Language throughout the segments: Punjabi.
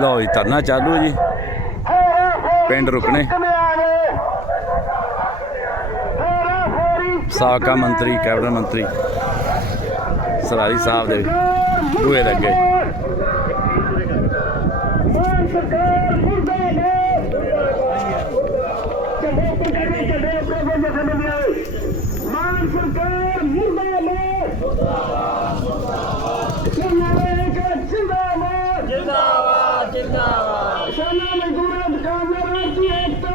ਲਓ ਜੀ, ਧਰਨਾ ਚਾਲੂ ਜੀ। ਪਿੰਡ ਰੁਕਣੇ। ਸਾਬਕਾ ਮੰਤਰੀ, ਕੈਬਨਿਟ ਮੰਤਰੀ ਸਰਾਰੀ ਸਾਹਿਬ ਦੇ ਦੂਏ ਲੱਗੇ। ਮਾਨ ਸਰਕਾਰ ਮੁਰਦਾਬਾਦ ਚੰਗੇ ਪੰਡੇ ਚੱਲੇ ਪ੍ਰੋਗਰਾਮ ਦੇ ਸਮਝਿਆ ਮਾਨ ਸਰਕਾਰ ਮੁਰਦਾਬਾਦ ਜਿੰਦਾਬਾਦ ਜਿੰਦਾਬਾਦ ਜਿੰਦਾਬਾਦ ਜਿੰਦਾਬਾਦ ਸਾਨਾ ਮਜ਼ਦੂਰਾਂ ਦੁਕਾਨਦਾਰਾਂ ਦੀ ਏਕਤਾ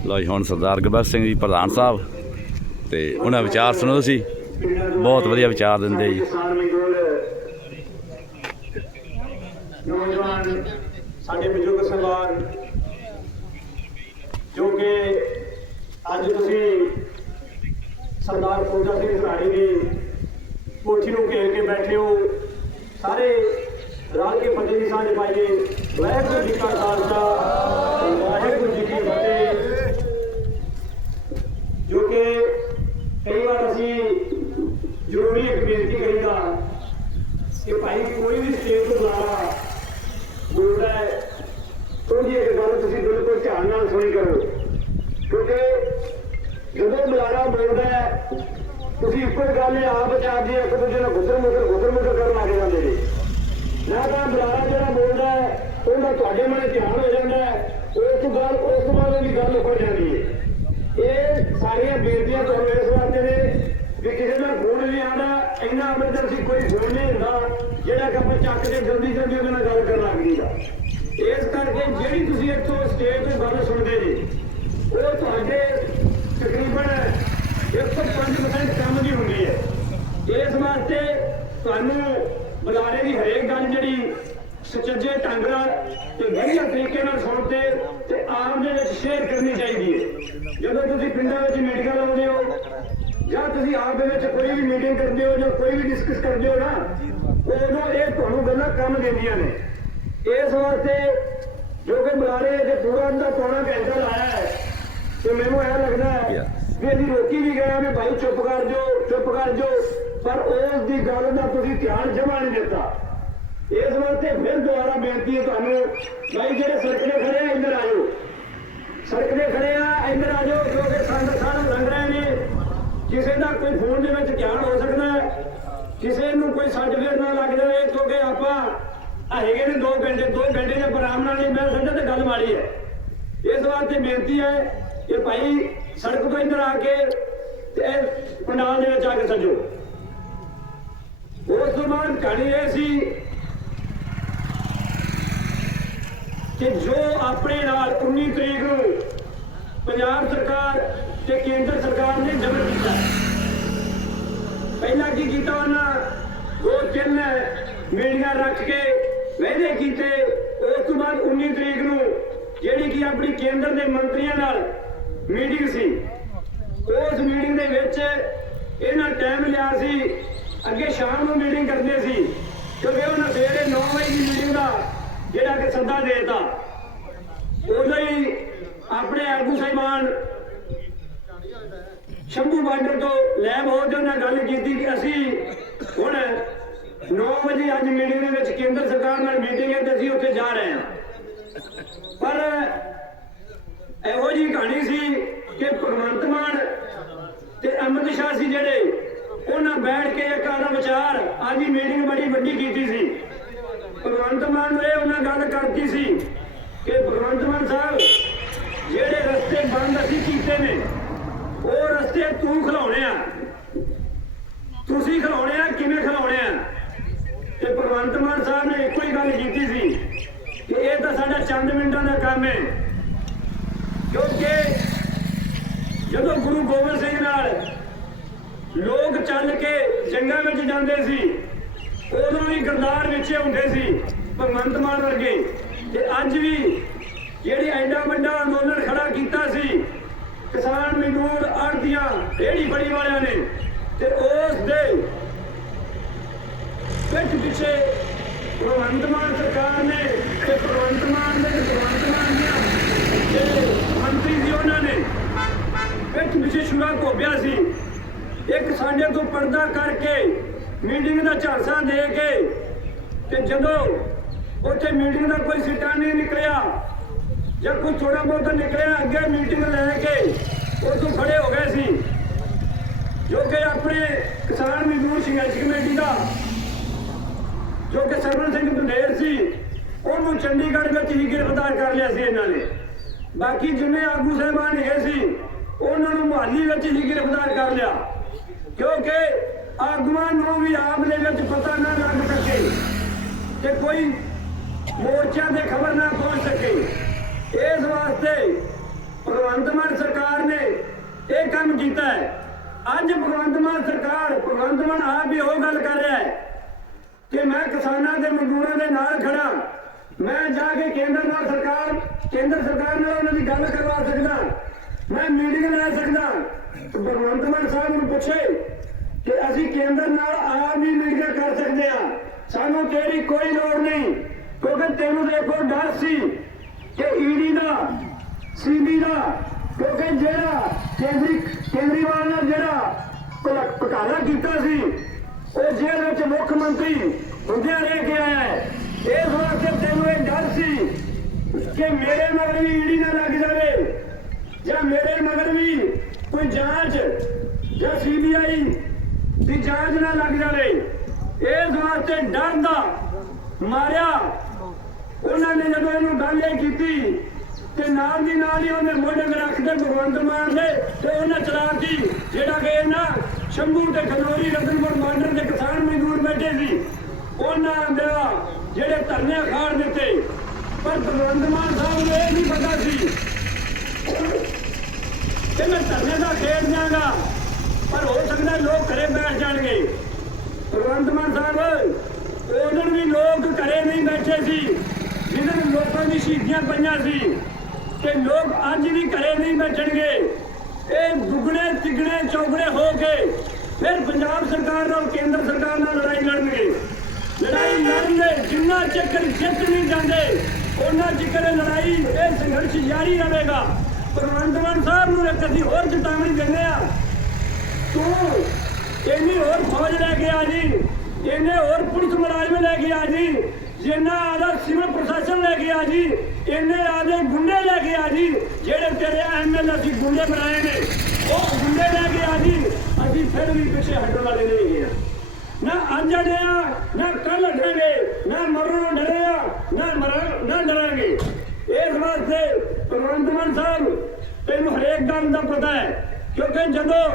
ਲਓ ਹੁਣ ਸਰਦਾਰ ਗੁਰਬਖਸ਼ ਸਿੰਘ ਜੀ ਪ੍ਰਧਾਨ ਸਾਹਿਬ ਤੇ ਉਹਨਾਂ ਵਿਚਾਰ ਸੁਣੋ ਤੁਸੀਂ। ਬਹੁਤ ਵਧੀਆ ਵਿਚਾਰ ਦਿੰਦੇ ਜੀ। ਨੌਜਵਾਨ ਸਾਡੇ ਬਜ਼ੁਰਗ ਸਰਦਾਰ ਜੋ ਕਿ ਅੱਜ ਤੁਸੀਂ ਸਰਦਾਰ ਫੌਜਾ ਸਿੰਘ ਸਰਾਣੀ ਦੀ ਕੋਠੀ ਨੂੰ ਘੇਰ ਕੇ ਬੈਠੇ ਹੋ। ਸਾਰੇ ਰਾਜ ਕੇ ਫਤਿਹ ਦੀ ਸਾਂਝ ਪਾਈਏ। ਵਾਹਿਗੁਰੂ ਜੀ ਕਾ ਖਾਲਸਾ, ਵਾਹਿਗੁਰੂ ਜੀ ਕੀ ਫਤਿਹ ਜੋ ਕਿ ਕਈ ਵਾਰ ਅਸੀਂ ਜ਼ਰੂਰੀ ਇੱਕ ਬੇਨਤੀ ਕਰੀਦਾ ਕਿ ਭਾਈ ਕੋਈ ਵੀ ਸਟੇਜ ਤੋਂ ਬੁਲਾਵਾ ਬੋਲਦਾ ਹੈ, ਉਹਦੀ ਇੱਕ ਗੱਲ ਤੁਸੀਂ ਬਿਲਕੁਲ ਧਿਆਨ ਨਾਲ ਸੁਣੀ ਕਰੋ। ਕਿਉਂਕਿ ਜਦੋਂ ਬੁਲਾਰਾ ਬੋਲਦਾ ਹੈ, ਤੁਸੀਂ ਇੱਕੋ ਹੀ ਗੱਲ ਆਪ ਚਾਹਦੇ ਇੱਕ ਦੂਜੇ ਨਾਲ ਗੁੱਦਰ ਮੁੱਦਰ ਗੁੱਦਰ ਮੁੱਦਰ ਕਰਨ ਲੱਗ ਜਾਂਦੇ ਨੇ। ਨਾ ਤਾਂ ਬੁਲਾਰਾ ਜਿਹੜਾ ਬੋਲਦਾ ਹੈ, ਉਹਦਾ ਤੁਹਾਡੇ ਮਨ ਧਿਆਨ ਹੋ ਜਾਂਦਾ ਹੈ, ਉਸ ਤੋਂ ਬਾਅਦ ਉਸ ਤੋਂ ਬਾਅਦ ਉਹਦੀ ਗੱਲ ਉੱਪਰ ਜਾਂਦੀ ਹੈ। ਸਾਰੀਆਂ ਬੇਨਤੀਆਂ ਤੁਹਾਨੂੰ ਇਸ ਵਾਸਤੇ ਨੇ ਵੀ ਕਿਸੇ ਨਾਲ ਫੋਨ ਨਹੀਂ ਆਉਂਦਾ, ਇੰਨਾ ਐਮਰਜੈਂਸੀ ਕੋਈ ਫੋਨ ਨਹੀਂ ਹੁੰਦਾ, ਜਿਹੜਾ ਕਿ ਆਪਾਂ ਚੱਕ ਕੇ ਜਲਦੀ ਜਲਦੀ ਉਹਦੇ ਨਾਲ ਗੱਲ ਕਰਨ ਲੱਗ ਜੀਦਾ ਇਸ ਕਰਕੇ ਜਿਹੜੀ ਤੁਸੀਂ ਇੱਥੋਂ ਸਟੇਜ ਤੋਂ ਗੱਲ ਸੁਣਦੇ ਜੀ, ਉਹ ਤੁਹਾਡੇ ਤਕਰੀਬਨ 105% ਕੰਮ ਦੀ ਹੁੰਦੀ ਹੈ। ਇਸ ਵਾਸਤੇ ਤੁਹਾਨੂੰ ਬੁਲਾਰੇ ਦੀ ਹਰੇਕ ਗੱਲ ਜਿਹੜੀ ਸੁਚੱਜੇ ਢੰਗ ਨਾਲ ਤੇ ਵਧੀਆ ਤਰੀਕੇ ਨਾਲ ਸੁਣ ਕੇ ਤੇ ਆਮ ਦੇ ਵਿੱਚ ਸ਼ੇਅਰ ਕਰਨੀ ਚਾਹੀਦੀ ਹੈ। ਜਦੋਂ ਤੁਸੀਂ ਪਿੰਡਾਂ ਵਿੱਚ ਮੀਟਿੰਗਾਂ ਲਾਉਂਦੇ ਹੋ ਜਾਂ ਤੁਸੀਂ ਆਪ ਦੇ ਵਿੱਚ ਕੋਈ ਵੀ ਮੀਟਿੰਗ ਕਰਦੇ ਹੋ ਜਾਂ ਕੋਈ ਵੀ ਡਿਸਕਸ ਕਰਦੇ ਹੋ ਨਾ ਉਦੋਂ ਇਹ ਤੁਹਾਨੂੰ ਗੱਲਾਂ ਕੰਮ ਦਿੰਦੀਆਂ ਨੇ। ਇਸ ਵਾਸਤੇ ਜੋ ਕਿ ਬੁਲਾਰੇ ਜੇ ਪੂਰਾ ਅੰਦਾ ਪੌਣਾ ਘੰਟਾ ਲਾਇਆ ਹੈ ਤੇ ਮੈਨੂੰ ਇਹ ਲੱਗਦਾ ਹੈ ਵੀ ਅਸੀਂ ਰੋਕੀ ਵੀ ਗਏ ਵੀ ਭਾਈ ਚੁੱਪ ਕਰ ਜਾਓ ਚੁੱਪ ਕਰ ਜਾਓ ਪਰ ਉਸ ਦੀ ਗੱਲ ਦਾ ਤੁਸੀਂ ਧਿਆਨ ਜਮਾ ਨਹੀਂ ਦਿੱਤਾ। ਇਸ ਵਾਸਤੇ ਫਿਰ ਦੁਬਾਰਾ ਬੇਨਤੀ ਹੈ ਤੁਹਾਨੂੰ ਭਾਈ ਜਿਹੜੇ ਸੜਕ ਤੇ ਖੜੇ ਆ, ਇੱਧਰ ਆਇਓ ਸੜਕ ਤੇ ਖੜੇ ਆ, ਇੱਧਰ ਆ ਜਾਓ ਕਿਉਂਕਿ ਸੰਗਤ ਸਾਨੂੰ ਲੰਘ ਰਹੇ ਨੇ। ਕਿਸੇ ਦਾ ਕੋਈ ਫੋਨ ਦੇ ਵਿੱਚ ਧਿਆਨ ਹੋ ਸਕਦਾ ਹੈ। ਕਿਸੇ ਨੂੰ ਕੋਈ ਸਰਟੀਫਿਕੇਟ ਨਾ ਲੱਗ ਜਾਵੇ, ਕਿਉਂਕਿ ਆਪਾਂ ਹੈਗੇ ਨੇ 2 ਘੰਟੇ 2 ਘੰਟੇ ਦੇ ਆਰਾਮ ਨਾਲ ਮੈਂ ਮਿਲ ਸਕਦਾ ਤੇ ਗੱਲ ਮਾੜੀ ਹੈ। ਇਸ ਵਾਸਤੇ ਬੇਨਤੀ ਹੈ ਕਿ ਭਾਈ ਸੜਕ ਤੋਂ ਇੱਧਰ ਆ ਕੇ ਤੇ ਪੰਡਾਲ ਦੇ ਵਿੱਚ ਆ ਕੇ ਸੱਜੋ। ਉਸ ਤੋਂ ਬਾਅਦ ਕਹਾਣੀ ਇਹ ਸੀ ਕਿ ਜੋ ਆਪਣੇ ਨਾਲ 19 ਤਰੀਕ ਨੂੰ ਪੰਜਾਬ ਸਰਕਾਰ ਤੇ ਕੇਂਦਰ ਸਰਕਾਰ ਨੇ ਜ਼ਬਰ ਕੀਤਾ। ਪਹਿਲਾਂ ਕੀ ਕੀਤਾ ਉਹਨਾਂ? ਦੋ ਚਿੰਨ ਮੀਟਿੰਗਾਂ ਰੱਖ ਕੇ ਵਾਅਦੇ ਕੀਤੇ। ਉਸ ਤੋਂ ਬਾਅਦ 19 ਤਰੀਕ ਨੂੰ ਜਿਹੜੀ ਕਿ ਆਪਣੀ ਕੇਂਦਰ ਦੇ ਮੰਤਰੀਆਂ ਨਾਲ ਮੀਟਿੰਗ ਸੀ। ਉਸ ਮੀਟਿੰਗ ਦੇ ਵਿੱਚ ਇਹਨਾਂ ਟਾਈਮ ਲਿਆ ਸੀ। ਅੱਗੇ ਸ਼ਾਮ ਨੂੰ ਮੀਟਿੰਗ ਕਰਦੇ ਸੀ। ਕਿਉਂਕਿ ਉਹਨਾਂ ਸਵੇਰੇ 9 ਵਜੇ ਦੀ ਮੀਟਿੰਗ ਦਾ ਜਿਹੜਾ ਕਿ ਸੱਦਾ ਦੇਤਾ ਉਦੋਂ ਹੀ ਆਪਣੇ ਆਗੂ ਸਾਹਿਬਾਨ ਸ਼ੰਭੂ ਬਾਰਡਰ ਤੋਂ ਲੈਬ ਹੋ ਜੋ ਨਾਲ ਗੱਲ ਕੀਤੀ ਕਿ ਅਸੀਂ ਹੁਣ 9 ਵਜੇ ਅੱਜ ਮੀਟਿੰਗ ਦੇ ਵਿੱਚ ਕੇਂਦਰ ਸਰਕਾਰ ਨਾਲ ਮੀਟਿੰਗ ਹੈ ਤੇ ਅਸੀਂ ਉੱਥੇ ਜਾ ਰਹੇ ਹਾਂ। ਪਰ ਇਹੋ ਜੀ ਕਹਾਣੀ ਸੀ ਕਿ ਭਗਵੰਤ ਮਾਨ ਤੇ ਅਮਿਤ ਸ਼ਾਹ ਸੀ ਜਿਹੜੇ, ਉਹਨਾਂ ਬੈਠ ਕੇ ਇੱਕ ਆਦਾ ਵਿਚਾਰ ਅੱਜ ਦੀ ਮੀਟਿੰਗ ਬੜੀ ਵੱਡੀ ਕੀਤੀ ਸੀ। ਭਗਵੰਤ ਮਾਨ ਨੂੰ ਇਹ ਉਹਨਾਂ ਗੱਲ ਕਰਤੀ ਸੀ ਕਿ ਭਗਵੰਤ ਮਾਨ ਸਾਹਿਬ, ਜਿਹੜੇ ਰਸਤੇ ਬੰਦ ਅਸੀਂ ਕੀਤੇ ਨੇ, ਉਹ ਰਸਤੇ ਤੂੰ ਖਿਲਾਉਣੇ ਆ। ਤੁਸੀਂ ਖਿਲਾਉਣੇ ਆ, ਕਿਵੇਂ ਖਿਲਾਉਣੇ ਆ? ਤੇ ਭਗਵੰਤ ਮਾਨ ਸਾਹਿਬ ਨੇ ਇੱਕੋ ਹੀ ਗੱਲ ਕੀਤੀ ਸੀ ਕਿ ਇਹ ਤਾਂ ਸਾਡਾ ਚੰਦ ਮਿੰਟਾਂ ਦਾ ਕੰਮ ਹੈ। ਕਿਉਂਕਿ ਜਦੋਂ ਗੁਰੂ ਗੋਬਿੰਦ ਸਿੰਘ ਨਾਲ ਲੋਕ ਚੱਲ ਕੇ ਜੰਗਾਂ ਵਿੱਚ ਜਾਂਦੇ ਸੀ ਉਦੋਂ ਵੀ ਗਰਦਾਰ ਵਿੱਚ ਹੁੰਦੇ ਸੀ, ਭਗਵੰਤ ਮਾਨ ਵਰਗੇ। ਤੇ ਅੱਜ ਵੀ ਜਿਹੜੀ ਐਡਾ ਵੱਡਾ ਅੰਦੋਲਨ ਖੜਾ ਕੀਤਾ ਸੀ, ਕਿਸਾਨ ਮਜ਼ਦੂਰ ਆੜਤੀਆਂ ਰੇਹੜੀ ਫੜੀ ਵਾਲਿਆਂ ਨੇ, ਤੇ ਉਸ ਦੇ ਪਿੱਠ ਪਿੱਛੇ ਭਗਵੰਤ ਮਾਨ ਸਰਕਾਰ ਨੇ ਤੇ ਭਗਵੰਤ ਮਾਨ ਦੇ ਭਗਵੰਤ ਮਾਨ ਦੀਆਂ ਜਿਹੜੇ ਮੰਤਰੀ ਸੀ ਉਹਨਾਂ ਨੇ ਪਿੱਠ ਪਿੱਛੇ ਛੁਰਾ ਘੋਬਿਆ ਸੀ। ਇੱਕ ਸਾਡੇ ਤੋਂ ਪਰਦਾ ਕਰਕੇ ਮੀਟਿੰਗ ਦਾ ਝਾਂਸਾ ਦੇ ਕੇ ਤੇ ਜਦੋਂ ਉੱਥੇ ਮੀਟਿੰਗ ਦਾ ਕੋਈ ਸਿੱਟਾ ਨਹੀਂ ਨਿਕਲਿਆ ਜਾਂ ਕੋਈ ਥੋੜਾ ਬਹੁਤ ਨਿਕਲਿਆ, ਅੱਗੇ ਮੀਟਿੰਗ ਲੈ ਕੇ ਉੱਥੋਂ ਖੜੇ ਹੋ ਗਏ ਸੀ। ਜੋ ਕਿ ਆਪਣੇ ਕਿਸਾਨ ਮਜ਼ਦੂਰ ਸੰਘਰਸ਼ ਕਮੇਟੀ ਦਾ। ਜੋ ਕਿ ਸਰਵਨ ਸਿੰਘ ਬੰਦੇਰ ਸੀ, ਉਹਨੂੰ ਚੰਡੀਗੜ੍ਹ ਵਿੱਚ ਹੀ ਗ੍ਰਿਫਤਾਰ ਕਰ ਲਿਆ ਸੀ ਇਹਨਾਂ ਨੇ। ਬਾਕੀ ਜਿੰਨੇ ਆਗੂ ਸਾਹਿਬਾਨ ਹੈਗੇ ਸੀ, ਉਹਨਾਂ ਨੂੰ ਮੁਹਾਲੀ ਵਿੱਚ ਹੀ ਗ੍ਰਿਫਤਾਰ ਕਰ ਲਿਆ। ਕਿਉਂਕਿ ਆਗੂਆਂ ਨੂੰ ਵੀ ਆਪ ਦੇ ਵਿੱਚ ਪਤਾ ਨਾ ਲੱਗ ਸਕੇ ਕਿ ਕੋਈ ਮੋਰਚਿਆਂ ਤੇ ਖਬਰ ਨਾ ਪਹੁੰਚ ਸਕੇ। ਇਸ ਵਾਸਤੇ ਭਗਵੰਤ ਮਾਨ ਸਰਕਾਰ ਨੇ ਇਹ ਕੰਮ ਕੀਤਾ ਹੈ। ਅੱਜ ਭਗਵੰਤ ਮਾਨ ਸਰਕਾਰ, ਭਗਵੰਤ ਮਾਨ ਆਪ ਵੀ ਉਹ ਗੱਲ ਕਰ ਰਿਹਾ ਹੈ ਕਿ ਮੈਂ ਕਿਸਾਨਾਂ ਦੇ ਮਜ਼ਦੂਰਾਂ ਦੇ ਨਾਲ ਖੜਾ ਮੈਂ ਜਾ ਕੇ ਕੇਂਦਰ ਨਾਲ ਸਰਕਾਰ, ਕੇਂਦਰ ਸਰਕਾਰ ਨਾਲ ਉਹਨਾਂ ਦੀ ਗੱਲ ਕਰਵਾ ਸਕਦਾ। ਮੈਂ ਮੀਟਿੰਗ ਲੈ ਸਕਦਾ। ਭਗਵੰਤ ਮਾਨ ਸਾਹਿਬ ਨੂੰ ਪੁੱਛੇ ਕਿ ਅਸੀਂ ਕੇਂਦਰ ਨਾਲ ਆਪ ਵੀ ਮੀਟਿੰਗ ਕਰ ਸਕਦੇ ਹਾਂ। ਸਾਨੂੰ ਤੇਰੀ ਕੋਈ ਲੋੜ ਨਹੀਂ। ਕਿਉਂਕਿ ਤੈਨੂੰ ਦੇਖੋ ਡਰ ਸੀ ਕਿ ਈਡੀ ਦਾ ਸੀਬੀ ਦਾ, ਕਿਉਂਕਿ ਜਿਹੜਾ ਕੇਂਦਰੀ, ਕੇਂਦਰੀਵਾਲ ਨੇ ਜਿਹੜਾ ਭਲਾ- ਕੀਤਾ ਸੀ, ਉਹ ਜੇਲ੍ਹ ਵਿੱਚ ਮੁੱਖ ਮੰਤਰੀ ਹੁੰਦਿਆਂ ਰਹਿ ਕੇ ਆਇਆ ਹੈ। ਇਸ ਵਾਸਤੇ ਤੈਨੂੰ ਇਹ ਡਰ ਸੀ ਕਿ ਮੇਰੇ ਮਗਰ ਵੀ ਈਡੀ ਨਾ ਲੱਗ ਜਾਵੇ ਜਾਂ ਮੇਰੇ ਮਗਰ ਵੀ ਕੋਈ ਜਾਂਚ ਜਾਂ ਸੀਬੀਆਈ ਦੀ ਜਾਂਚ ਨਾ ਲੱਗ ਜਾਵੇ। ਇਸ ਵਾਸਤੇ ਡਰ ਦਾ ਮਾਰਿਆ। ਉਹਨਾਂ ਨੇ ਜਦੋਂ ਇਹਨੂੰ ਗੱਲ ਕੀਤੀ ਤੇ ਨਾਲ ਦੀ ਨਾਲ ਹੀ ਉਹਨੇ ਮੋਢੇ ਤੇ ਰੱਖ ਕੇ ਭਗਵੰਤ ਮਾਨ ਦੇ ਤੇ ਉਹਨਾਂ ਚਲਾਤੀ ਜਿਹੜਾ ਕਿ ਇਹਨਾਂ ਸ਼ੰਭੂ ਤੇ ਖਨੌਰੀ, ਰਤਨਪੁਰ ਬਾਰਡਰ ਤੇ ਕਿਸਾਨ ਮਜ਼ਦੂਰ ਬੈਠੇ ਸੀ। ਉਹਨਾਂ ਦਾ ਜਿਹੜੇ ਧਰਨੇ ਖਾੜ ਦਿੱਤੇ, ਪਰ ਭਗਵੰਤ ਮਾਨ ਸਾਹਿਬ ਨੂੰ ਇਹ ਨਹੀਂ ਪਤਾ ਸੀ ਕਿ ਮੈਂ ਧਰਨੇ ਦਾ ਖੇਡ ਜਾਗਾ ਪਰ ਹੋ ਸਕਦਾ ਲੋਕ ਘਰੇ ਬੈਠ ਜਾਣਗੇ। ਭਗਵੰਤ ਮਾਨ ਸਾਹਿਬ, ਉਦੋਂ ਵੀ ਲੋਕ ਘਰੇ ਨਹੀਂ ਬੈਠੇ ਸੀ ਜਿਨ੍ਹਾਂ ਨੂੰ ਲੋਕਾਂ ਦੀ ਸ਼ਹੀਦੀਆਂ ਪਈਆਂ ਸੀ ਕਿ ਲੋਕ ਅੱਜ ਵੀ ਘਰੇ ਨਹੀਂ ਬੈਠਣਗੇ। ਇਹ ਦੁੱਗਣੇ, ਤਿੱਗਣੇ, ਚੌਗਣੇ ਹੋ ਕੇ ਫਿਰ ਪੰਜਾਬ ਸਰਕਾਰ ਨਾਲ, ਕੇਂਦਰ ਸਰਕਾਰ ਨਾਲ ਲੜਾਈ ਲੜਨਗੇ। ਲੜਾਈ ਲੜਨਗੇ ਜਿੰਨਾ ਚੱਕਰ ਜਿੱਤ ਨਹੀਂ ਜਾਂਦੇ, ਉਹਨਾਂ ਚੱਕਰ ਲੜਾਈ, ਇਹ ਸੰਘਰਸ਼ ਜਾਰੀ ਰਹੇਗਾ। ਭਗਵੰਤ ਮਾਨ ਸਾਹਿਬ ਨੂੰ ਇੱਕ ਅਸੀਂ ਹੋਰ ਚੇਤਾਵਨੀ ਦਿੰਦੇ ਆ ਤੂੰ ਇੰਨੀ ਹੋਰ ਫੌਜ ਲੈ ਕੇ ਆ ਜੀ। ਇੰਨੇ ਹੋਰ ਪੁਲਿਸ ਮੁਲਾਜ਼ਮ ਲੈ ਕੇ ਆ ਜੀ। ਜਿੰਨਾ ਆਦਾ ਸਿਵਲ ਪ੍ਰਸ਼ਾਸਨ ਲੈ ਕੇ ਆ ਜੀ ਇੰਨੇ ਆਦੇ ਗੁੰਡੇ ਲੈ ਕੇ ਆ ਜੀ, ਜਿਹੜੇ ਤੇਰੇ ਐਮਐਲ ਅਸੀਂ ਗੁੰਡੇ ਬਣਾਏ ਨੇ ਉਹ ਗੁੰਡੇ ਲੈ ਕੇ ਆ ਜੀ। ਅਸੀਂ ਫਿਰ ਵੀ ਪਿੱਛੇ ਹਟਣ ਵਾਲੇ ਨਹੀਂ ਹੈਗੇ। ਨਾ ਅੱਜ ਅੜੇ ਨਾ ਕੱਲ ਅੜਾਂਗੇ। ਨਾ ਮਰਨੋਂ ਡਰੇ ਨਾ ਮਰਾਂ, ਨਾ ਡਰਾਂਗੇ। ਇਸ ਵਾਸਤੇ ਭਗਵੰਤ ਸਾਹਿਬ, ਤੈਨੂੰ ਹਰੇਕ ਗੱਲ ਦਾ ਪਤਾ ਹੈ। ਕਿਉਂਕਿ ਜਦੋਂ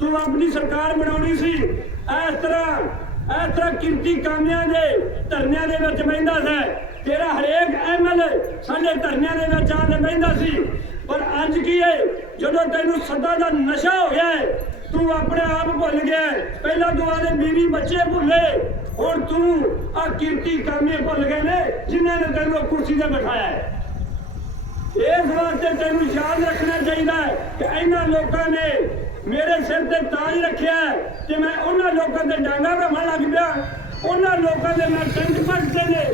ਤੂੰ ਆਪਣੀ ਸਰਕਾਰ ਬਣਾਉਣੀ ਸੀ। ਇਸ ਤਰ੍ਹਾਂ ਇਸ ਤਰ੍ਹਾਂ ਕੀਮਤੀ ਕਾਮਿਆਂ ਦੇ ਧਰਨਿਆਂ ਦੇ ਵਿੱਚ ਬਹਿੰਦਾ ਸੀ। ਤੇਰਾ ਹਰੇਕ ਐਮਐਲ ਸਾਡੇ ਧਰਨਿਆਂ ਦੇ ਵਿੱਚ ਆ ਕੇ ਬਹਿੰਦਾ ਸੀ। ਪਰ ਅੱਜ ਕੀ ਹੈ ਜਦੋਂ ਤੈਨੂੰ ਸੱਦਾ ਦਾ ਨਸ਼ਾ ਹੋ ਗਿਆ ਤੂੰ ਆਪਣੇ ਆਪ ਭੁੱਲ ਗਿਆ ਪਹਿਲਾਂ ਤੂੰ ਆਦੇ ਬੀਵੀ ਬੱਚੇ ਭੁੱਲੇ, ਹੁਣ ਤੂੰ ਆ ਕੀਮਤੀ ਕਾਮੇ ਭੁੱਲ ਗਏ ਨੇ, ਜਿਨ੍ਹਾਂ ਨੇ ਤੈਨੂੰ ਕੁਰਸੀ ਤੇ ਬਿਠਾਇਆ ਹੈ ਇਸ ਵਾਸਤੇ ਤੈਨੂੰ ਯਾਦ ਰੱਖਣਾ ਚਾਹੀਦਾ ਹੈ ਕਿ ਇਹਨਾਂ ਲੋਕਾਂ ਨੇ ਮੇਰੇ ਸਿਰ ਤੇ ਤਾਜ ਰੱਖਿਆ ਕਿ ਮੈਂ ਉਹਨਾਂ ਲੋਕਾਂ ਦੇ ਡਾਂਗਾ ਭਰਮਣ ਲੱਗ ਪਿਆ। ਉਹਨਾਂ ਲੋਕਾਂ ਦੇ ਮੈਂ ਟੈਂਕ ਭਰਤੇ ਨੇ।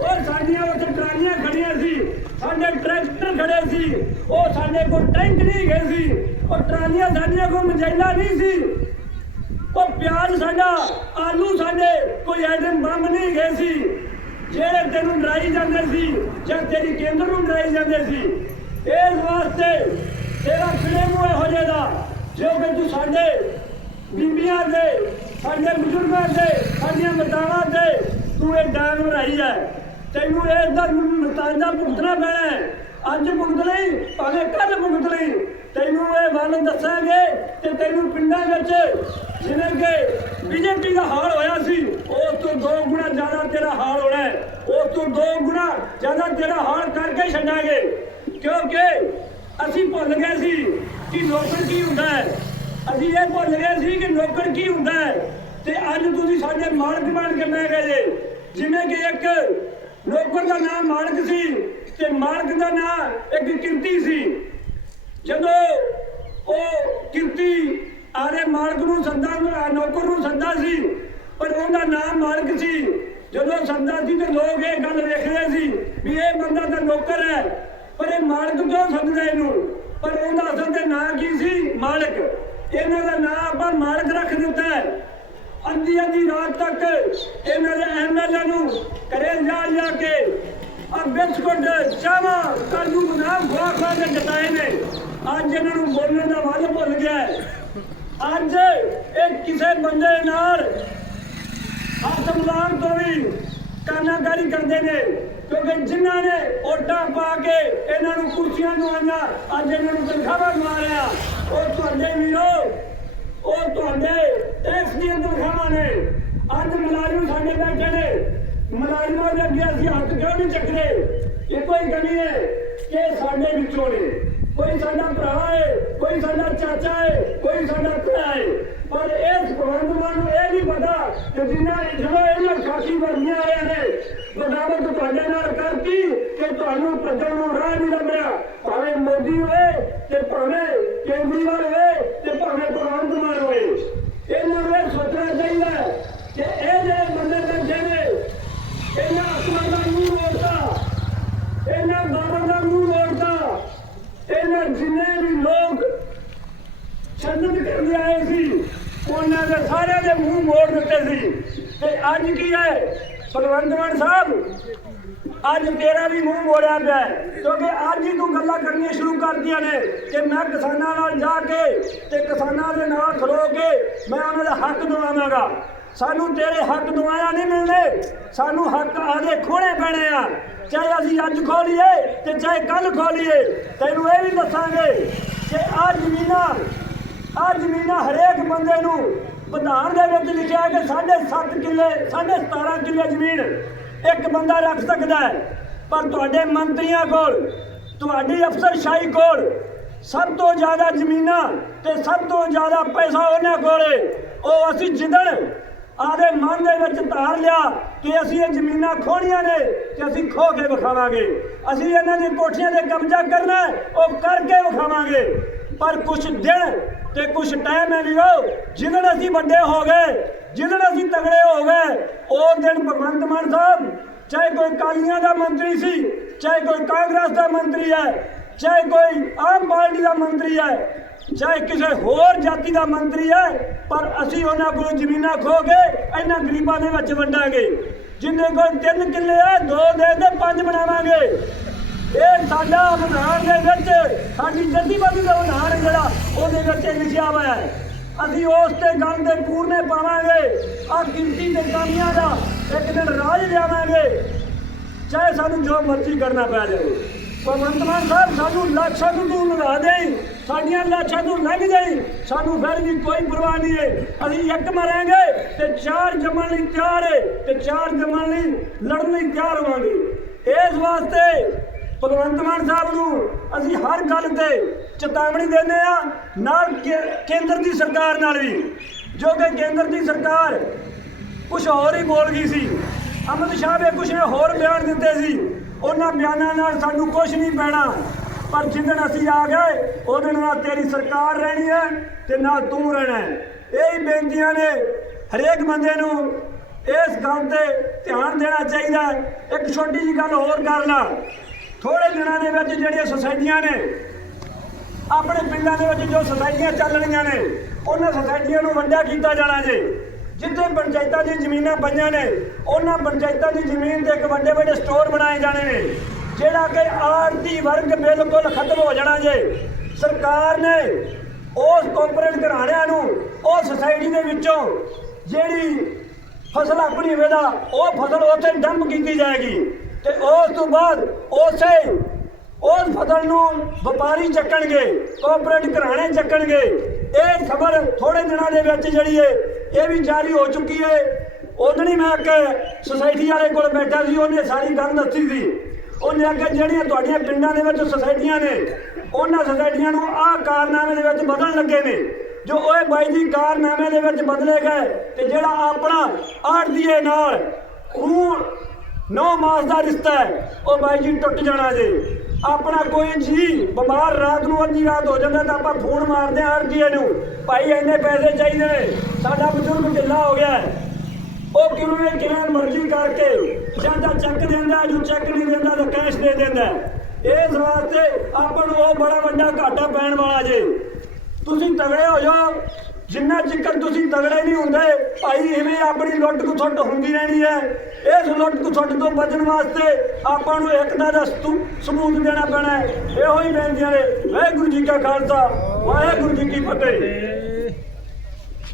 ਉਹ ਸਾਡੀਆਂ ਉੱਥੇ ਟਰਾਲੀਆਂ ਖੜੀਆਂ ਸੀ। ਸਾਡੇ ਟਰੈਕਟਰ ਖੜੇ ਸੀ। ਉਹ ਸਾਡੇ ਕੋਲ ਟੈਂਕ ਨਹੀਂ ਗਏ ਸੀ। ਉਹ ਟਰਾਲੀਆਂ ਸਾਡੀਆਂ ਕੋਲ ਮਜੈਲਾ ਨਹੀਂ ਸੀ। ਉਹ ਪਿਆਜ਼ ਸਾਡਾ, ਆਲੂ ਸਾਡੇ, ਕੋਈ ਆਈਟਮ ਬੰਬ ਨਹੀਂ ਗਏ ਸੀ। ਜਿਹੜੇ ਤੈਨੂੰ ਡਰਾਈ ਜਾਂਦੇ ਸੀ, ਜਾਂ ਤੇਰੀ ਕੇਂਦਰ ਨੂੰ ਡਰਾਈ ਜਾਂਦੇ ਸੀ। ਇਸ ਵਾਸਤੇ ਤੇਰਾ ਫਿਲੇ ਮੂੰਹ ਇਹੋ ਜਿਹੇ ਦਾ ਜੋ ਸਾਡੇ ਬੀਬੀਆਂ ਦੇ, ਸਾਡੇ ਬਜ਼ੁਰਗਾਂ ਦੇ, ਸਾਡੀਆਂ ਮਾਤਾਵਾਂ ਦੇ ਤੂੰ ਇਹ ਡਾਂਗ ਬਣਾਈ ਹੈ, ਤੈਨੂੰ ਇਸ ਦਾ ਮਤਾਜਾ ਭੁਗਤਣਾ ਪੈਣਾ ਅੱਜ ਭੁਗਤ ਲਈ, ਭਾਵੇਂ ਕੱਲ ਭੁਗਤ ਲਈ। ਤੈਨੂੰ ਇਹ ਵੱਲ ਦੱਸਾਂਗੇ ਤੇ ਤੈਨੂੰ ਪਿੰਡਾਂ ਵਿੱਚ ਜਿਵੇਂ ਕਿ ਬੀਜੇਪੀ ਦਾ ਹਾਲ ਹੋਇਆ ਸੀ, ਉਸ ਤੋਂ ਦੋ ਗੁਣਾ ਜ਼ਿਆਦਾ ਤੇਰਾ ਹਾਲ ਹੋਣਾ ਹੈ। ਉਸ ਤੋਂ ਦੋ ਗੁਣਾ ਜ਼ਿਆਦਾ ਤੇਰਾ ਹਾਲ ਕਰਕੇ ਛੱਡਾਂਗੇ। ਕਿਉਂਕਿ ਅਸੀਂ ਭੁੱਲ ਗਏ ਸੀ ਕਿ ਨੌਕਰ ਕੀ ਹੁੰਦਾ ਹੈ। ਅਸੀਂ ਇਹ ਭੁੱਲ ਗਏ ਸੀ ਕਿ ਨੌਕਰ ਕੀ ਹੁੰਦਾ ਹੈ। ਤੇ ਅੱਜ ਤੁਸੀਂ ਸਾਡੇ ਮਾਲਕ ਬਣ ਕੇ ਬਹਿ ਗਏ ਜਿਵੇਂ ਕਿ ਇੱਕ ਨੌਕਰ ਦਾ ਨਾਮ ਮਾਲਕ ਸੀ ਤੇ ਮਾਲਕ ਦਾ ਨਾਮ ਇੱਕ ਕਿਰਤੀ ਸੀ। ਜਦੋਂ ਉਹ ਕਿਰਤੀ ਆਰੇ ਮਾਲਕ ਨੂੰ ਸੰਦਾ ਨੌਕਰ ਨੂੰ ਸੰਦਾ ਸੀ, ਪਰ ਉਹਦਾ ਨਾਮ ਮਾਲਕ ਸੀ। ਜਦੋਂ ਸੰਦਾ ਸੀ ਤੇ ਲੋਕ ਇਹ ਗੱਲ ਵੇਖਦੇ ਸੀ ਵੀ ਇਹ ਬੰਦਾ ਤਾਂ ਨੌਕਰ ਹੈ। ਪਰ ਇਹ ਮਾਲਕ ਕਿਉਂ ਸੰਦਾ ਇਹਨੂੰ? ਪਰ ਉਹਦਾ ਅਸਲ ਤੇ ਨਾਂ ਕੀ ਸੀ? ਮਾਲਕ। ਇਹਨਾਂ ਦਾ ਨਾਂ ਆਪਾਂ ਮਾਲਕ ਰੱਖ ਦਿੱਤਾ ਹੈ। ਅੱਧੀ ਅੱਧੀ ਰਾਤ ਤੱਕ ਇਹਨਾਂ ਦੇ ਐਮਐਲਏ ਨੂੰ ਕਰੇ ਜਾ ਜਾ ਕੇ ਆ ਬਿਸਕੁਟ, ਚਾਵਾ ਕਾਜੂ ਬਦਾਮ ਖਵਾ ਖਵਾ ਕੇ ਜਤਾਏ ਨੇ। ਅੱਜ ਇਹਨਾਂ ਨੂੰ ਬੋਲਣ ਦਾ ਵੱਲ ਭੁੱਲ ਗਿਆ ਅੱਜ ਇਹ ਕਿਸੇ ਬੰਦੇ ਨਾਲ ਆਤਮਦਾਨ ਤੋਂ ਵੀ ਕਾਨਾਗਾਰੀ ਕਰਦੇ ਨੇ, ਕਿਉਂਕਿ ਜਿਨ੍ਹਾਂ ਨੇ ਓਟਾਂ ਪਾ ਕੇ ਇਹਨਾਂ ਨੂੰ ਕੁਰਸੀਆਂ ਨੂੰ ਆਈਆਂ ਅੱਜ ਇਹਨਾਂ ਨੂੰ ਤਨਖਾਹਾਂ ਮਾਰਿਆ ਉਹ ਤੁਹਾਡੇ ਵੀਰੋ, ਉਹ ਤੁਹਾਡੇ ਟੈਕਸ ਦੀਆਂ ਤਨਖਾਹਾਂ ਨੇ। ਅੱਜ ਮੁਲਾਜ਼ਮ ਸਾਡੇ ਬੈਠੇ ਨੇ। ਮੁਲਾਜ਼ਮਾਂ ਦੇ ਅੱਗੇ ਅਸੀਂ ਹੱਥ ਕਿਉਂ ਨਹੀਂ ਚੱਕਦੇ? ਇਹ ਕੋਈ ਕਮੀ ਹੈ ਕਿ ਸਾਡੇ ਵਿੱਚੋਂ ਨੇ। ਕੋਈ ਸਾਡਾ ਭਰਾ ਹੈ, ਕੋਈ ਸਾਡਾ ਚਾਚਾ ਹੈ, ਕੋਈ ਸਾਡਾ ਭਰਾ ਹੈ ਪਰ ਇਸ ਭਗਵੰਤ ਮਾਨ ਨੂੰ ਇਹ ਨਹੀਂ ਪਤਾ ਕਿ ਜਿੰਨਾ ਜਦੋਂ ਇਹਨਾਂ ਖਾਕੀ ਵਰਗੀਆਂ ਆਏ ਨੇ ਬਗਾਵਤ ਤੁਹਾਡੇ ਨਾਲ ਕਰਤੀ ਕਿ ਤੁਹਾਨੂੰ ਭੱਜਣ ਨੂੰ ਰਾਹ ਨਹੀਂ ਲੱਭਿਆ ਭਾਵੇਂ ਮੋਦੀ ਹੋਏ ਤੇ ਭਾਵੇਂ ਕੇਜਰੀਵਾਲ ਹੋਏ ਤੇ ਭਾਵੇਂ ਭਗਵੰਤ ਮਾਨ ਹੋਏ ਇਹਨਾਂ ਨੂੰ ਇਹ ਸੋਚਣਾ ਚਾਹੀਦਾ ਹੈ ਕਿ ਇਹ ਜਿਹੜੇ ਬੰਦੇ ਬੈਠੇ ਨੇ ਇਹਨਾਂ ਅਸਮਾਨ ਦਾ ਮੂੰਹ ਮੋੜਦਾ ਇਹਨਾਂ ਬਾਬਾ ਦਾ ਮੂੰਹ ਮੋੜਦਾ ਇਹਨਾਂ ਜਿੰਨੇ ਵੀ ਲੋਕ ਛੰਦਤ ਕਰਦੇ ਆਏ ਸੀ ਉਹਨਾਂ ਦੇ ਸਾਰਿਆਂ ਦੇ ਮੂੰਹ ਮੋੜ ਦਿੱਤੇ ਸੀ। ਤੇ ਅੱਜ ਕੀ ਹੈ? ਭਗਵੰਤ ਮਾਨ ਸਾਹਿਬ, ਅੱਜ ਤੇਰਾ ਵੀ ਮੂੰਹ ਮੋੜਿਆ ਪਿਆ ਕਿਉਂਕਿ ਅੱਜ ਹੀ ਤੂੰ ਗੱਲਾਂ ਕਰਨੀਆਂ ਸ਼ੁਰੂ ਕਰਦੀਆਂ ਨੇ ਕਿ ਮੈਂ ਕਿਸਾਨਾਂ ਨਾਲ ਜਾ ਕੇ ਤੇ ਕਿਸਾਨਾਂ ਦੇ ਨਾਲ ਖੜੋ ਕੇ ਮੈਂ ਉਹਨਾਂ ਦਾ ਹੱਕ ਦਿਵਾਵਾਂਗਾ ਸਾਨੂੰ ਤੇਰੇ ਹੱਕ ਦਵਾਇਆ ਨਹੀਂ ਮਿਲਣੇ ਸਾਨੂੰ ਹੱਕ ਆਦੇ ਖੋਣੇ ਪੈਣੇ ਆ। ਚਾਹੇ ਅਸੀਂ ਅੱਜ ਖੋਲੀਏ ਤੇ ਚਾਹੇ ਕੱਲ ਖੋਲੀਏ। ਤੈਨੂੰ ਇਹ ਵੀ ਦੱਸਾਂਗੇ ਕਿ ਆ ਜ਼ਮੀਨਾਂ ਆ ਜ਼ਮੀਨਾਂ ਹਰੇਕ ਬੰਦੇ ਨੂੰ ਵਿਧਾਨ ਦੇ ਵਿੱਚ ਲਿਖਿਆ ਕਿ ਸਾਢੇ 7 ਕਿੱਲੇ, ਸਾਢੇ 17 ਕਿੱਲੇ ਜ਼ਮੀਨ ਇੱਕ ਬੰਦਾ ਰੱਖ ਸਕਦਾ ਹੈ। ਪਰ ਤੁਹਾਡੇ ਮੰਤਰੀਆਂ ਕੋਲ, ਤੁਹਾਡੀ ਅਫਸਰਸ਼ਾਹੀ ਕੋਲ ਸਭ ਤੋਂ ਜ਼ਿਆਦਾ ਜ਼ਮੀਨਾਂ ਤੇ ਸਭ ਤੋਂ ਜ਼ਿਆਦਾ ਪੈਸਾ ਉਹਨਾਂ ਕੋਲੇ, ਉਹ ਅਸੀਂ ਜਿੱਦਣ ਆਦੇ ਮਨ ਦੇ ਵਿੱਚ ਧਾਰ ਲਿਆ ਕਿ ਅਸੀਂ ਇਹ ਜ਼ਮੀਨਾਂ ਖੋਣੀਆਂ ਨੇ ਤੇ ਅਸੀਂ ਖੋ ਕੇ ਵਿਖਾਵਾਂਗੇ। ਅਸੀਂ ਇਹਨਾਂ ਦੀਆਂ ਕੋਠੀਆਂ ਤੇ ਕਬਜ਼ਾ ਕਰਨਾ ਉਹ ਕਰਕੇ ਵਿਖਾਵਾਂਗੇ। ਪਰ ਕੁਝ ਦਿਨ ਤੇ ਕੁਝ ਟਾਈਮ ਹੈ ਵੀਰੋ ਜਿੱਦਣ ਅਸੀਂ ਵੱਡੇ ਹੋ ਗਏ ਜਿੱਦਣ ਅਸੀਂ ਤਗੜੇ ਹੋ ਗਏ, ਉਹ ਦਿਨ ਭਗਵੰਤ ਮਾਨ ਸਾਹਿਬ, ਚਾਹੇ ਕੋਈ ਕਾਲੀਆਂ ਦਾ ਮੰਤਰੀ ਸੀ, ਚਾਹੇ ਕੋਈ ਕਾਂਗਰਸ ਦਾ ਮੰਤਰੀ ਹੈ, ਚਾਹੇ ਕੋਈ ਆਮ ਪਾਰਟੀ ਦਾ ਮੰਤਰੀ ਹੈ, ਚਾਹੇ ਕਿਸੇ ਹੋਰ ਜਾਤੀ ਦਾ ਮੰਤਰੀ ਹੈ, ਪਰ ਅਸੀਂ ਉਹਨਾਂ ਕੋਲ ਜ਼ਮੀਨਾਂ ਖੋ ਕੇ ਇਹਨਾਂ ਗਰੀਬਾਂ ਦੇ ਵਿੱਚ ਵੰਡਾਂਗੇ। ਜਿੰਨੇ ਕੋਲ ਤਿੰਨ ਕਿੱਲੇ ਆ ਦੋ ਦੇ ਦੇ ਪੰਜ ਬਣਾਵਾਂਗੇ। ਇਹ ਸਾਡਾ ਵਿਧਾਨ ਦੇ ਵਿੱਚ ਸਾਡੀ ਜੱਦੀਬਾਜ਼ੀ ਦਾ ਵਿਧਾਨ ਜਿਹੜਾ, ਉਹਦੇ ਵਿੱਚ ਲਿਖਿਆ ਹੋਇਆ ਹੈ। ਅਸੀਂ ਉਸ ਤੇ ਗੱਲ ਦੇ ਪੂਰਨੇ ਪਾਵਾਂਗੇ ਆ ਗਿਣਤੀ ਦੇ ਕਾਮੀਆਂ ਦਾ ਇੱਕ ਦਿਨ ਰਾਜ ਲਿਆਵਾਂਗੇ। ਚਾਹੇ ਸਾਨੂੰ ਜੋ ਮਰਜ਼ੀ ਕਰਨਾ ਪੈ ਜਾਵੇ। ਭਗਵੰਤ ਮਾਨ ਸਾਹਿਬ, ਸਾਨੂੰ ਲਾਸ਼ਾਂ ਨੂੰ ਤੂੰ ਲਗਾ ਦੇਈ, ਸਾਡੀਆਂ ਲਾਸ਼ਾਂ ਨੂੰ ਲੰਘ ਜਾਈ ਸਾਨੂੰ ਫਿਰ ਵੀ ਕੋਈ ਪਰਵਾਹ ਨਹੀਂ ਹੈ। ਅਸੀਂ ਇੱਕ ਮਰਾਂਗੇ ਤੇ ਚਾਰ ਜੰਮਣ ਲਈ ਤਿਆਰ ਹੈ ਤੇ ਚਾਰ ਜੰਮਣ ਲਈ ਲੜਨ ਲਈ ਤਿਆਰ ਹੋਵਾਂਗੇ। ਇਸ ਵਾਸਤੇ ਭਗਵੰਤ ਮਾਨ ਸਾਹਿਬ ਨੂੰ ਅਸੀਂ ਹਰ ਗੱਲ ਤੇ ਚੇਤਾਵਨੀ ਦਿੰਦੇ ਆ ਨਾਲ ਕੇਂਦਰ ਦੀ ਸਰਕਾਰ ਨਾਲ ਵੀ। ਜੋ ਕਿ ਕੇਂਦਰ ਦੀ ਸਰਕਾਰ ਕੁਝ ਹੋਰ ਹੀ ਬੋਲ ਗਈ ਸੀ। ਅਮਿਤ ਸ਼ਾਹ ਨੇ ਕੁਝ ਨੇ ਹੋਰ ਬਿਆਨ ਦਿੱਤੇ ਸੀ। ਉਹਨਾਂ ਬਿਆਨਾਂ ਨਾਲ ਸਾਨੂੰ ਕੁਝ ਨਹੀਂ ਪੈਣਾ। ਪਰ ਜਿੱਦਣ ਅਸੀਂ ਆ ਗਏ, ਉਹਦੇ ਨਾਲ ਤੇਰੀ ਸਰਕਾਰ ਰਹਿਣੀ ਹੈ ਤੇ ਨਾਲ ਤੂੰ ਰਹਿਣਾ ਹੈ। ਇਹ ਹੀ ਬੇਨਤੀਆਂ ਨੇ ਹਰੇਕ ਬੰਦੇ ਨੂੰ ਇਸ ਗੱਲ ਤੇ ਧਿਆਨ ਦੇਣਾ ਚਾਹੀਦਾ। ਇੱਕ ਛੋਟੀ ਜਿਹੀ ਗੱਲ ਹੋਰ ਕਰ ਲਾ ਥੋੜੇ ਦਿਨਾਂ ਦੇ ਵਿੱਚ ਜਿਹੜੀਆਂ ਸੁਸਾਇਟੀਆਂ ਨੇ, ਆਪਣੇ ਪਿੰਡਾਂ ਦੇ ਵਿੱਚ ਜੋ ਸੁਸਾਇਟੀਆਂ ਚੱਲਣੀਆਂ ਨੇ, ਉਹਨਾਂ ਸੁਸਾਇਟੀਆਂ ਨੂੰ ਵੰਡਿਆ ਕੀਤਾ ਜਾਣਾ ਜੇ। ਜਿੱਥੇ ਪੰਚਾਇਤਾਂ ਦੀ ਜ਼ਮੀਨਾਂ ਪਈਆਂ ਨੇ, ਉਹਨਾਂ ਪੰਚਾਇਤਾਂ ਦੀ ਜ਼ਮੀਨ ਤੇ ਇੱਕ ਵੱਡੇ ਵੱਡੇ ਸਟੋਰ ਬਣਾਏ ਜਾਣੇ ਨੇ, ਜਿਹੜਾ ਕਿ ਆਰਤੀ ਵਰਗ ਬਿਲਕੁਲ ਖਤਮ ਹੋ ਜਾਣਾ ਜੇ। ਸਰਕਾਰ ਨੇ ਉਸ ਕਾਰਪੋਰੇਟ ਘਰਾਣਿਆਂ ਨੂੰ, ਉਹ ਸੁਸਾਇਟੀ ਦੇ ਵਿੱਚੋਂ ਜਿਹੜੀ ਫਸਲ ਆਪਣੀ ਵੇਦਾ ਉਹ ਫਸਲ ਉੱਥੇ ਡੰਪ ਕੀਤੀ ਜਾਏਗੀ। ਤੇ ਉਸ ਤੋਂ ਬਾਅਦ ਉਸੇ ਉਸ ਫਸਲ ਨੂੰ ਵਪਾਰੀ ਚੱਕਣਗੇ ਕੋਆਪਰੇਟ ਘਰਾਣੇ ਚੱਕਣਗੇ। ਇਹ ਖਬਰ ਥੋੜੇ ਦਿਨਾਂ ਦੇ ਵਿੱਚ ਜਿਹੜੀ ਏ ਇਹ ਵੀ ਜਾਰੀ ਹੋ ਚੁੱਕੀ ਏ ਉਦਣੀ ਮੈਂ ਇੱਕ ਸੁਸਾਇਟੀ ਵਾਲੇ ਕੋਲ ਬੈਠਾ ਸੀ, ਉਹਨੇ ਸਾਰੀ ਗੱਲ ਦੱਸੀ ਸੀ। ਉਹਨੇ ਅੱਗੇ ਜਿਹੜੀਆਂ ਤੁਹਾਡੀਆਂ ਪਿੰਡਾਂ ਦੇ ਵਿੱਚ ਸੁਸਾਇਟੀਆਂ ਨੇ, ਉਹਨਾਂ ਸੁਸਾਇਟੀਆਂ ਨੂੰ ਆਹ ਕਾਰਨਾਮੇ ਦੇ ਵਿੱਚ ਬਦਲਣ ਲੱਗੇ ਨੇ। ਜੋ ਓਏ ਬਾਈ ਜੀ ਕਾਰਨਾਮੇ ਦੇ ਵਿੱਚ ਬਦਲੇ ਗਏ, ਤੇ ਜਿਹੜਾ ਆਪਣਾ ਆੜਦੀਏ ਨਾਲ ਖੂਨ ਨੌ ਮਾਸ ਦਾ ਰਿਸ਼ਤਾ ਹੈ। ਉਹ ਬਾਈ ਜੀ ਟੁੱਟ ਜਾਣਾ ਜੇ। ਆਪਣਾ ਕੋਈ ਜੀ ਬਿਮਾਰ ਰਾਤ ਨੂੰ ਅੱਧੀ ਰਾਤ ਹੋ ਜਾਂਦਾ ਤਾਂ ਆਪਾਂ ਫੋਨ ਮਾਰਦੇ ਆ ਆਰਜੀਏ ਨੂੰ। ਭਾਈ, ਇੰਨੇ ਪੈਸੇ ਚਾਹੀਦੇ ਨੇ। ਸਾਡਾ ਬਜ਼ੁਰਗ ਢਿੱਲਾ ਹੋ ਗਿਆ ਉਹ ਕਿਵੇਂ ਕਿਵੇਂ ਮਰਜ਼ੀ ਕਰਕੇ ਜਾਂ ਤਾਂ ਚੈੱਕ ਦਿੰਦਾ, ਜੋ ਚੈੱਕ ਨਹੀਂ ਦਿੰਦਾ ਤਾਂ ਕੈਸ਼ ਦੇ ਦਿੰਦਾ ਇਸ ਵਾਸਤੇ ਆਪਾਂ ਨੂੰ ਉਹ ਬੜਾ ਵੱਡਾ ਘਾਟਾ ਪੈਣ ਵਾਲਾ ਜੇ। ਤੁਸੀਂ ਤਗੜੇ ਹੋ ਜਾਓ। ਜਿੰਨਾ ਚਿਕਰ ਤੁਸੀਂ ਤਗੜੇ ਨਹੀਂ ਹੁੰਦੇ, ਭਾਈ, ਇਵੇਂ ਆਪਣੀ ਲੁੱਟ ਕੁਸੁੱਟ ਹੁੰਦੀ ਰਹਿਣੀ ਹੈ। ਇਸ ਲੁੱਟ ਕੁਸੁੱਟ ਤੋਂ ਬਚਣ ਵਾਸਤੇ ਆਪਾਂ ਨੂੰ ਏਕਤਾ ਦਾ ਸਬੂਤ ਦੇਣਾ ਪੈਣਾ ਹੈ। ਇਹੋ ਹੀ ਬੇਨਤੀਆਂ ਨੇ। ਵਾਹਿਗੁਰੂ ਜੀ ਕਾ ਖਾਲਸਾ, ਵਾਹਿਗੁਰੂ ਜੀ ਕੀ ਫਤਿਹ।